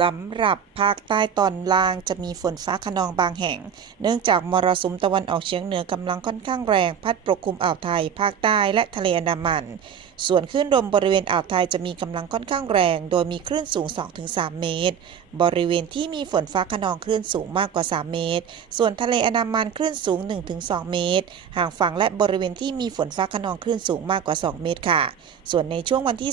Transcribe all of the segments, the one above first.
สำหรับภาคใต้ตอนล่างจะมีฝนฟ้าขนองบางแห่ง เนื่องจากมรสุมตะวันออกเฉียงเหนือกำลังค่อนข้างแรง พัดปกคลุมอ่าวไทย ภาคใต้และทะเลอันดามัน ส่วนคลื่นลมบริเวณอ่าวไทยจะมีกำลังค่อนข้างแรง โดยมีคลื่นสูง 2-3 เมตร บริเวณที่มีฝนฟ้าขนองคลื่นสูงมากกว่า 3 เมตร ส่วนทะเลอันดามันคลื่นสูง 1-2 เมตร ห่างฝั่งและบริเวณที่มีฝนฟ้าขนองคลื่นสูงมากกว่า 2 เมตรค่ะ ส่วนในช่วงวันที่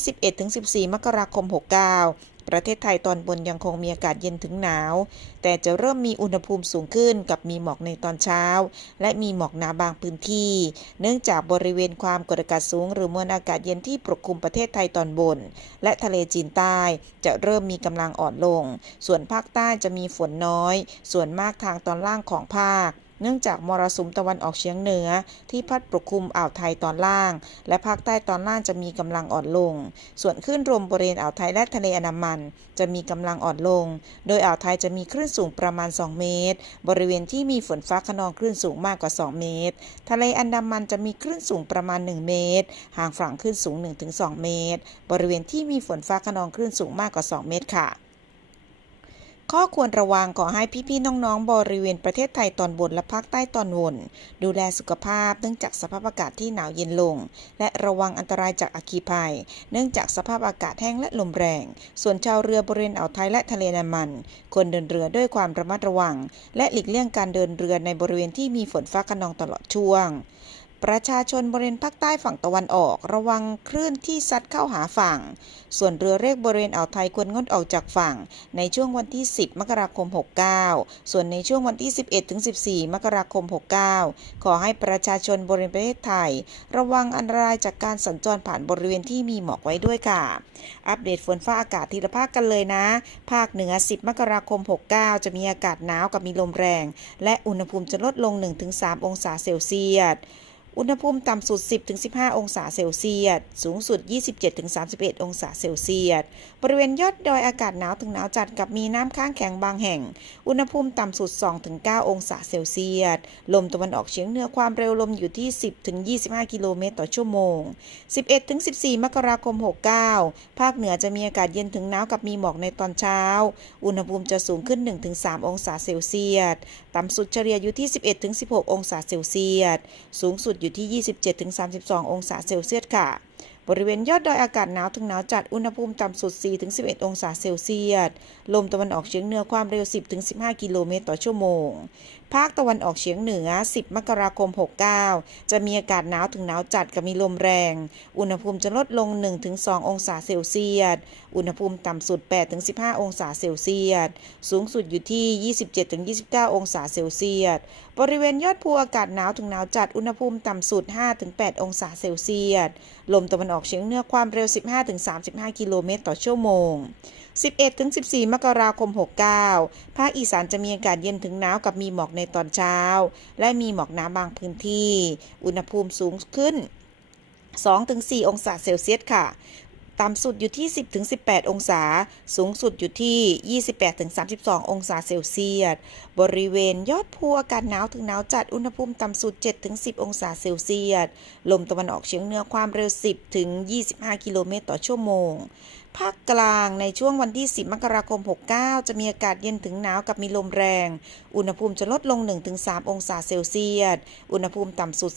11-14 มกราคม 69 ประเทศไทยตอนบนยังคงมีอากาศเย็นถึงหนาว แต่จะเริ่มมีอุณหภูมิสูงขึ้นกับมีหมอกในตอนเช้า และมีหมอกหนาบางพื้นที่ เนื่องจากบริเวณความกดอากาศสูง หรือมวลอากาศเย็นที่ปกคลุมประเทศไทยตอนบน และทะเลจีนใต้จะเริ่มมีกำลังอ่อนลง ส่วนภาคใต้จะมีฝนน้อย ส่วนมากทางตอนล่างของภาค เนื่องจากมรสุมตะวันออกเฉียงเหนือ ที่พัดปกคลุมอ่าวไทยตอนล่าง และภาคใต้ตอนล่างจะมีกำลังอ่อนลง ส่วนคลื่นลมบริเวณอ่าวไทยและทะเลอันดามัน จะมีกำลังอ่อนลง โดยอ่าวไทยจะมีคลื่นสูงประมาณ 2 เมตร บริเวณที่มีฝนฟ้าขนองคลื่นสูงมากกว่า 2 เมตร ทะเลอันดามันจะมีคลื่นสูงประมาณ 1 เมตร ห่างฝั่งคลื่นสูง 1-2 เมตร บริเวณที่มีฝนฟ้าขนองคลื่นสูงมากกว่า 2 เมตรค่ะ ข้อควรระวังขอให้พี่ๆน้องๆ บริเวณประเทศไทยตอนบนและภาคใต้ตอนบนดูแลสุขภาพ เนื่องจากสภาพอากาศที่หนาวเย็นลง และระวังอันตรายจากอัคคีภัย เนื่องจากสภาพอากาศแห้งและลมแรง ส่วนชาวเรือบริเวณอ่าวไทยและทะเลอันดามันควรเดินเรือด้วยความระมัดระวัง และหลีกเลี่ยงการเดินเรือในบริเวณที่มีฝนฟ้าขนองตลอดช่วง ประชาชนบริเวณภาคใต้ฝั่งตะวันออก ระวังคลื่นที่ซัดเข้าหาฝั่ง ส่วนเรือเรกบริเวณอ่าวไทยควรงดออกจากฝั่ง ในช่วงวันที่ 10 มกราคม 69 ส่วนในช่วงวันที่ 11ถึง14 มกราคม 69 ขอให้ประชาชนบริเวณประเทศไทย ระวังอันตรายจากการสัญจรผ่านบริเวณที่มีหมอกไว้ด้วยค่ะ อัปเดตฝนฟ้าอากาศทีละภาคกันเลยนะ ภาคเหนือ 10 มกราคม 69 จะมีอากาศหนาวกับมีลมแรง และอุณหภูมิจะลดลง 1-3 องศาเซลเซียส อุณหภูมิต่ำสุด 10-15 องศาเซลเซียส สูงสุด 27-31 องศาเซลเซียส บริเวณยอดดอยอากาศหนาวถึงหนาวจัดกับมีน้ำค้างแข็งบางแห่ง อุณหภูมิต่ำสุด 2-9 องศาเซลเซียส ลมตะวันออกเฉียงเหนือความเร็วลมอยู่ที่ 10-25 กิโลเมตรต่อชั่วโมง 11-14 มกราคม 69 ภาคเหนือจะมีอากาศเย็นถึงหนาวกับมีหมอกในตอนเช้า อุณหภูมิจะสูงขึ้น 1-3 องศาเซลเซียส ต่ำสุดเฉลี่ยอยู่ที่ 11-16 องศาเซลเซียส สูงสุดอยู่ที่ 27-32 องศาเซลเซียสค่ะ บริเวณยอดดอยอากาศหนาวถึงหนาวจัด อุณหภูมิต่ำสุด 4-11 องศาเซลเซียส ลมตะวันออกเฉียงเหนือความเร็ว 10-15 กิโลเมตรต่อชั่วโมง ภาคตะวันออกเฉียงเหนือ 10 มกราคม 69 จะมีอากาศหนาวถึงหนาวจัดกับมีลมแรง อุณหภูมิจะลดลง 1-2 องศาเซลเซียส อุณหภูมิต่ำสุด 8-15 องศาเซลเซียส สูงสุดอยู่ที่ 27-29 องศาเซลเซียส บริเวณยอดภูอากาศหนาวถึงหนาวจัด อุณหภูมิต่ำสุด 5-8 องศาเซลเซียส ลมตะวันออกเฉียงเหนือความเร็ว 15-35 กิโลเมตรต่อชั่วโมง 11-14 มกราคม 69 ภาคอีสานจะมีอากาศเย็นถึงหนาวกับมีหมอกในตอนเช้า และมีหมอกหนาบางพื้นที่ อุณหภูมิสูงขึ้น 2-4 องศาเซลเซียสค่ะ ต่ำสุดอยู่ที่ 10-18 องศา สูงสุดอยู่ที่ 28-32 องศาเซลเซียส บริเวณยอดภูอากาศหนาวถึงหนาวจัด อุณหภูมิต่ำสุด 7-10 องศาเซลเซียส ลมตะวันออกเฉียงเหนือความเร็ว 10-25 กิโลเมตรต่อชั่วโมง ภาคกลางในช่วงวันที่ 10 มกราคม 69 จะมีอากาศเย็นถึงหนาวกับมีลมแรง อุณหภูมิจะลดลง 1-3 องศาเซลเซียส อุณหภูมิต่ำสุด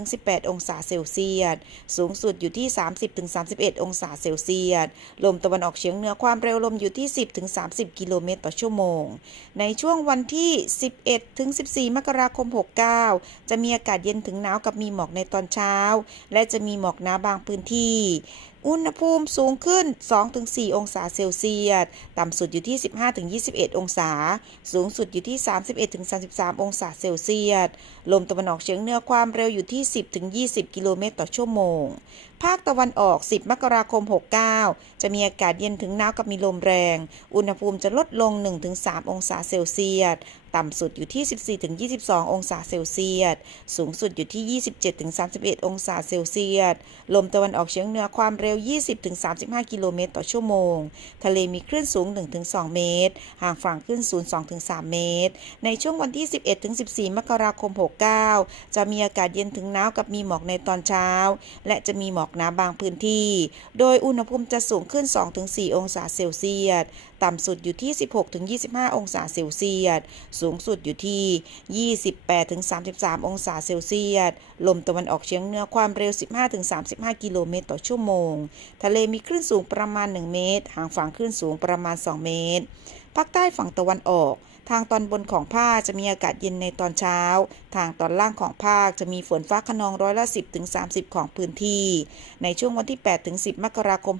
13-18 องศาเซลเซียส สูงสุดอยู่ที่ 30-31 องศาเซลเซียส ลมตะวันออกเฉียงเหนือความเร็วลมอยู่ที่ 10-30 กิโลเมตรต่อชั่วโมง ในช่วงวันที่ 11-14 มกราคม 69 จะมีอากาศเย็นถึงหนาวกับมีหมอกในตอนเช้า และจะมีหมอกหนาบางพื้นที่ อุณหภูมิสูงขึ้น 2-4 องศาเซลเซียส ต่ำสุดอยู่ที่ 15-21 องศา สูงสุดอยู่ที่ 31-33 องศาเซลเซียส ลมตะวันออกเฉียงเหนือความเร็วอยู่ที่ 10-20 กิโลเมตรต่อชั่วโมง ภาคตะวันออก 10 มกราคม 69 จะมีอากาศเย็นถึงหนาวกับมีลมแรง อุณหภูมิจะลดลง 1-3 องศาเซลเซียส ต่ำสุดอยู่ที่ 14-22 องศาเซลเซียส สูงสุดอยู่ที่ 27-31 องศาเซลเซียส ลมตะวันออกเฉียงเหนือความเร็ว 20-35 กิโลเมตรต่อชั่วโมง ทะเลมีคลื่นสูง 1-2 เมตร ห่างฝั่งคลื่นสูง 2-3 เมตร ในช่วงวันที่ 11-14 มกราคม 69 จะมีอากาศเย็นถึงหนาวกับมีหมอกในตอนเช้า และจะมีหมอกอกหนาบางพื้นที่ โดยอุณหภูมิจะสูงขึ้น 2-4 องศาเซลเซียส ต่ำสุดอยู่ที่ 16-25 องศาเซลเซียส สูงสุดอยู่ที่ 28-33 องศาเซลเซียส ลมตะวันออกเฉียงเหนือความเร็ว 15-35 กิโลเมตรต่อชั่วโมง ทะเลมีคลื่นสูงประมาณ 1 เมตร ห่างฝั่งคลื่นสูงประมาณ 2 เมตร ภาคใต้ฝั่งตะวันออก ทางตอนบนของภาคจะมีอากาศเย็นในตอนเช้า ทางตอนล่างของภาคจะมีฝนฟ้าขนองร้อยละ 10ถึง30 ของพื้นที่ ในช่วงวันที่8ถึง10 มกราคม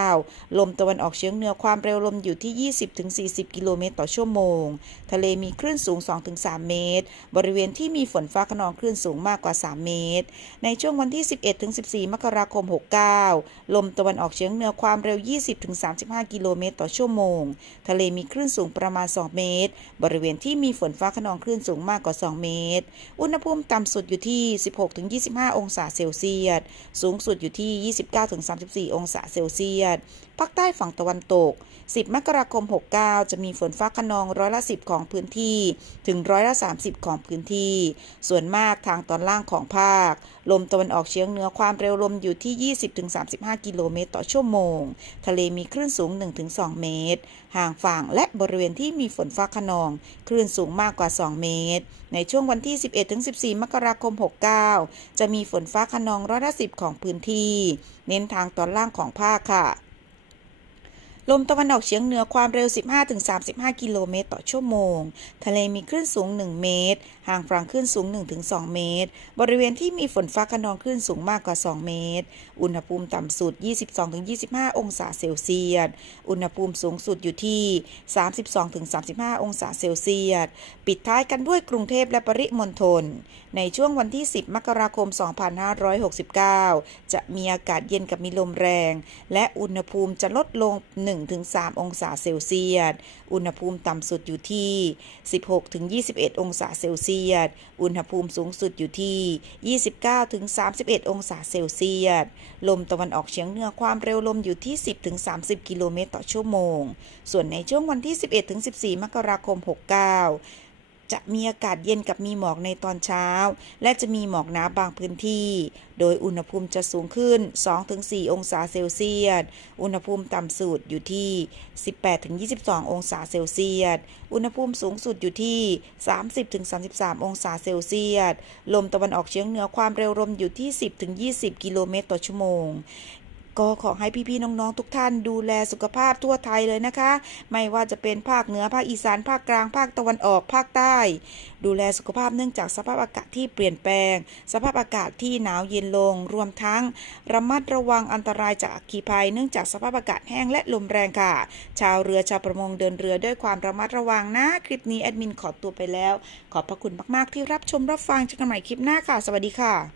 69 ลมตะวันออกเฉียงเหนือความเร็วลมอยู่ที่ 20ถึง40 กิโลเมตรต่อชั่วโมง ทะเลมีคลื่นสูง2ถึง3เมตร บริเวณที่มีฝนฟ้าขนองคลื่นสูงมากกว่า 3 เมตร ในช่วงวันที่ 11ถึง14 มกราคม 69 ลมตะวันออกเฉียงเหนือความเร็ว 20ถึง35 กิโลเมตรต่อชั่วโมง ทะเลมีคลื่นสูงประมาณ 2 เมตรบริเวณที่มีฝนฟ้าขนองคลื่นสูงมากกว่า 2 เมตร อุณหภูมิต่ำสุดอยู่ที่ 16-25 องศาเซลเซียส สูงสุดอยู่ที่ 29-34 องศาเซลเซียส ภาคใต้ฝั่งตะวันตก 10 มกราคม 69 จะมีฝนฟ้าขนองร้อยละ 10 ของพื้นที่ ถึงร้อยละ 30 ของพื้นที่ ส่วนมากทางตอนล่างของภาค ลมตะวันออกเฉียงเหนือความเร็วลมอยู่ที่ 20-35 กิโลเมตรต่อชั่วโมง ทะเลมีคลื่นสูง 1-2 เมตร ห่างฝั่งและบริเวณที่มีฝนฟ้าขนอง คลื่นสูงมากกว่า 2 เมตร ในช่วงวันที่ 11-14 มกราคม 69 จะมีฝนฟ้าขนองร้อยละ 10 ของพื้นที่ เน้นทางตอนล่างของภาคค่ะ ลมตะวันออกเฉียงเหนือความเร็ว 15-35 กิโลเมตรต่อชั่วโมง ทะเลมีคลื่นสูง 1 เมตร ห่างฝั่งคลื่นสูง 1-2 เมตร บริเวณที่มีฝนฟ้าขนองคลื่นสูงมากกว่า 2 เมตร อุณหภูมิต่ำสุด 22-25 องศาเซลเซียส อุณหภูมิสูงสุดอยู่ที่ 32-35 องศาเซลเซียส ปิดท้ายกันด้วยกรุงเทพและปริมณฑล ในช่วงวันที่ 10 มกราคม 2569 จะมีอากาศเย็นกับมีลมแรง และอุณหภูมิจะลดลง 1 1-3 องศาเซลเซียส อุณหภูมิต่ำสุดอยู่ที่ 16-21 องศาเซลเซียส อุณหภูมิสูงสุดอยู่ที่ 29-31 องศาเซลเซียส ลมตะวันออกเฉียงเหนือความเร็วลมอยู่ที่ 10-30 กิโลเมตรต่อชั่วโมง ส่วนในช่วงวันที่ 11-14 มกราคม 69 จะมีอากาศเย็นกับมีหมอกในตอนเช้า และจะมีหมอกหนาบางพื้นที่ โดยอุณหภูมิจะสูงขึ้น 2-4 องศาเซลเซียส อุณหภูมิต่ำสุดอยู่ที่ 18-22 องศาเซลเซียส อุณหภูมิสูงสุดอยู่ที่ 30-33 องศาเซลเซียส ลมตะวันออกเฉียงเหนือความเร็วลมอยู่ที่ 10-20 กิโลเมตรต่อชั่วโมง ก็ขอให้พี่ๆน้องๆทุกท่านดูแลสุขภาพทั่วไทยเลยนะคะ ไม่ว่าจะเป็นภาคเหนือภาคอีสานภาคกลางภาคตะวันออกภาคใต้ ดูแลสุขภาพเนื่องจากสภาพอากาศที่เปลี่ยนแปลง สภาพอากาศที่หนาวเย็นลง รวมทั้ง ระมัดระวังอันตรายจากอัคคีภัย เนื่องจากสภาพอากาศแห้งและลมแรงค่ะ ชาวเรือชาวประมงเดินเรือด้วยความระมัดระวังนะ คลิปนี้แอดมินขอตัวไปแล้ว ขอบพระคุณมากๆที่รับชมรับฟังเจอกันใหม่คลิปหน้าค่ะ สวัสดีค่ะ